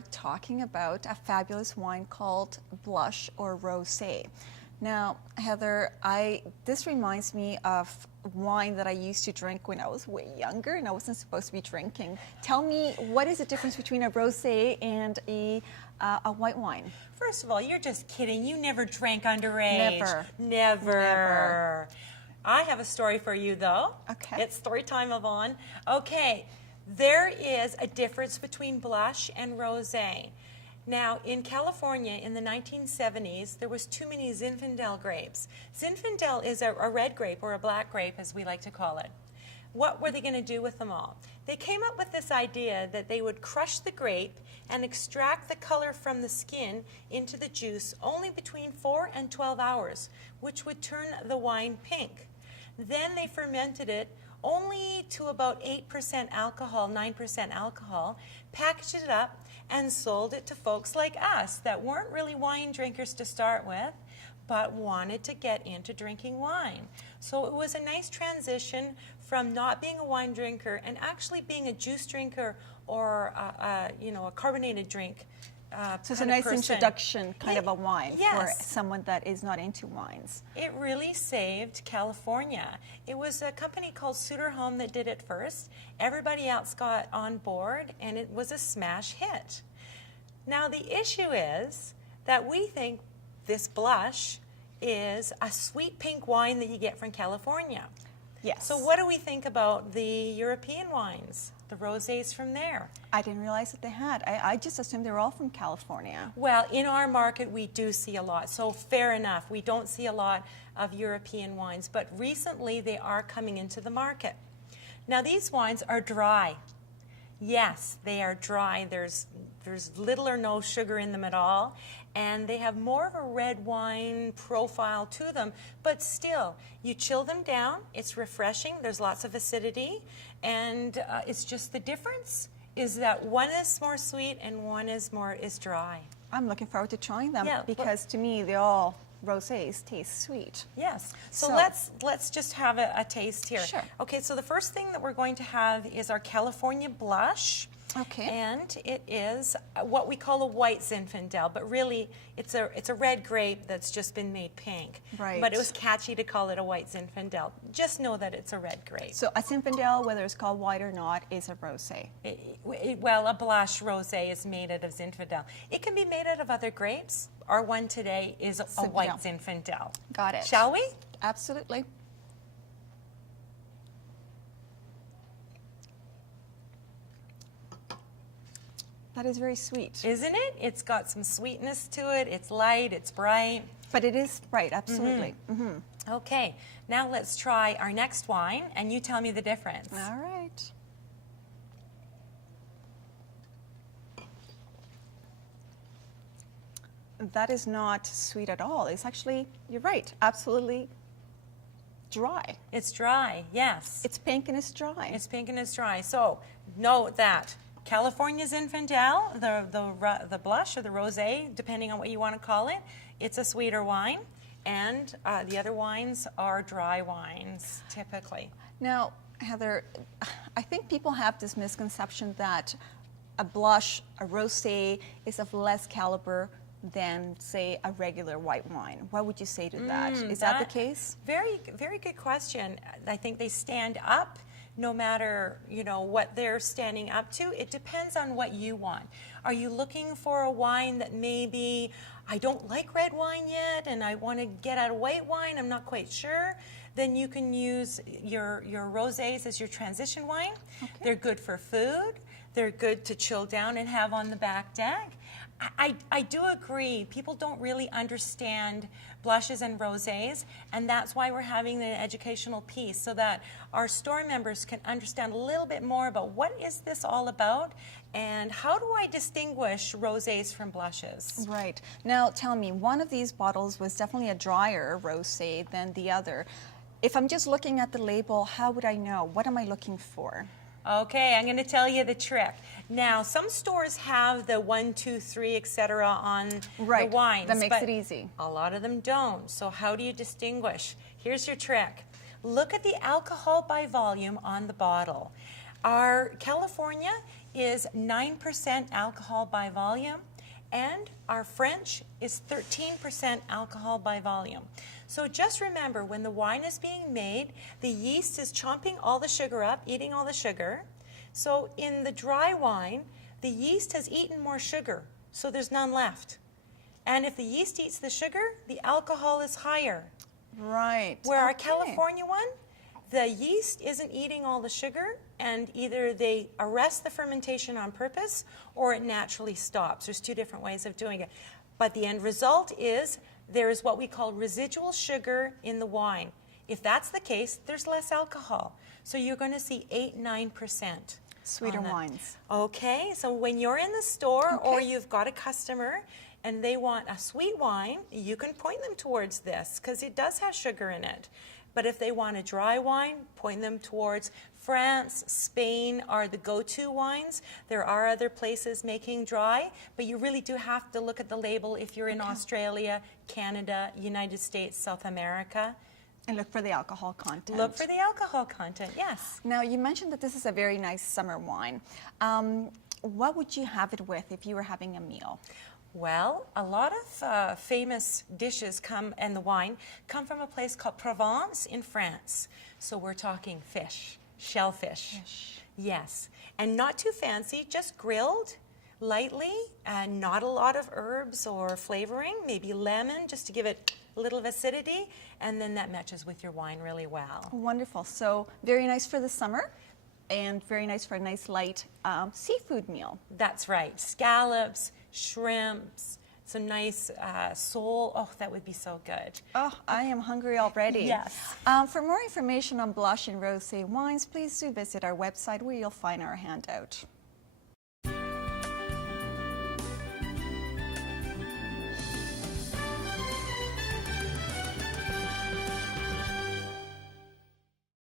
are talking about a fabulous wine called Blush or Rosé. Now, Heather, this reminds me of wine that I used to drink when I was way younger and I wasn't supposed to be drinking. Tell me, what is the difference between a rosé and a white wine? First of all, you're just kidding. You never drank underage. Never. Never. I have a story for you, though. Okay. It's story time, Yvonne. Okay, there is a difference between blush and rosé. Now, in California in the 1970s, there was too many Zinfandel grapes. Zinfandel is a red grape, or a black grape, as we like to call it. What were they going to do with them all? They came up with this idea that they would crush the grape and extract the color from the skin into the juice only between 4 and 12 hours, which would turn the wine pink. Then they fermented it only to about 8% alcohol, 9% alcohol, packaged it up, and sold it to folks like us that weren't really wine drinkers to start with, but wanted to get into drinking wine. So it was a nice transition from not being a wine drinker and actually being a juice drinker or a carbonated drink. So it's a nice introduction kind of a wine for Yes. someone that is not into wines. It really saved California. It was a company called Suter Home that did it first. Everybody else got on board, and it was a smash hit. Now, the issue is that we think this Blush is a sweet pink wine that you get from California. Yes. So what do we think about the European wines, the rosés from there? I didn't realize that they had. I just assumed they were all from California. Well, in our market, we do see a lot. So fair enough. We don't see a lot of European wines, but recently they are coming into the market. Now, these wines are dry. Yes, they are dry. There's little or no sugar in them at all, and they have more of a red wine profile to them, but still, you chill them down, it's refreshing, there's lots of acidity, and it's just the difference is that one is more sweet and one is dry. I'm looking forward to trying them Yeah, because to me, they all rosés taste sweet. Yes. So So- let's just have a taste here. Sure. Okay, so the first thing that we're going to have is our California Blush. Okay. And it is what we call a white Zinfandel, but really it's a red grape that's just been made pink. Right. But it was catchy to call it a white Zinfandel. Just know that it's a red grape. So a Zinfandel, whether it's called white or not, is a rosé. Well, a Blush rosé is made out of Zinfandel. It can be made out of other grapes. Our one today is a white Zinfandel. Got it. Shall we? Absolutely. That is very sweet. Isn't it? It's got some sweetness to it. It's light, it's bright. But it is bright, absolutely. Mm-hmm. Okay, now let's try our next wine, and you tell me the difference. All right. That is not sweet at all. It's actually, you're right, absolutely dry. It's dry, yes. It's pink and it's dry. It's pink and it's dry. So note that California Zinfandel, the blush or the rosé, depending on what you want to call it, it's a sweeter wine, and the other wines are dry wines typically. Now, Heather, I think people have this misconception that a blush, a rosé, is of less caliber than, say, a regular white wine. What would you say to that? Is that the case? Very, very good question. I think they stand up no matter, what they're standing up to. It depends on what you want. Are you looking for a wine that maybe, I don't like red wine yet and I want to get out of white wine, I'm not quite sure? Then you can use your rosés as your transition wine. Okay. They're good for food. They're good to chill down and have on the back deck. I do agree. People don't really understand blushes and rosés, and that's why we're having the educational piece so that our store members can understand a little bit more about what is this all about and how do I distinguish rosés from blushes. Right. Now, tell me, one of these bottles was definitely a drier rosé than the other. If I'm just looking at the label, how would I know? What am I looking for? Okay, I'm going to tell you the trick. Now, some stores have the 1, 2, 3, etc. on the wines. That makes it easy. A lot of them don't. So how do you distinguish? Here's your trick. Look at the alcohol by volume on the bottle. Our California is 9% alcohol by volume, and our French is 13% alcohol by volume. So just remember, when the wine is being made, the yeast is chomping all the sugar up, eating all the sugar. So in the dry wine, the yeast has eaten more sugar, so there's none left. And if the yeast eats the sugar, the alcohol is higher. Right. Where our Okay. California one, the yeast isn't eating all the sugar, and either they arrest the fermentation on purpose or it naturally stops. There's two different ways of doing it. But the end result is there is what we call residual sugar in the wine. If that's the case, there's less alcohol. So you're going to see 8-9%. Sweeter on that. wines. Okay, so when you're in the store or Okay. you've got a customer and they want a sweet wine, you can point them towards this because it does have sugar in it. But if they want a dry wine, point them towards France, Spain are the go-to wines. There are other places making dry, but you really do have to look at the label if you're in Australia, Canada, United States, South America. And look for the alcohol content. Look for the alcohol content, yes. Now, you mentioned that this is a very nice summer wine. What would you have it with if you were having a meal? Well, a lot of famous dishes come, and the wine, come from a place called Provence in France. So we're talking fish, shellfish. Fish. Yes, and not too fancy, just grilled lightly, and not a lot of herbs or flavoring, maybe lemon just to give it a little of acidity, and then that matches with your wine really well. Wonderful. So very nice for the summer and very nice for a nice light seafood meal. That's right, scallops, shrimps, some nice sole. Oh, that would be so good. Oh, I am hungry already. Yes. For more information on blush and rosé wines, please do visit our website where you'll find our handout.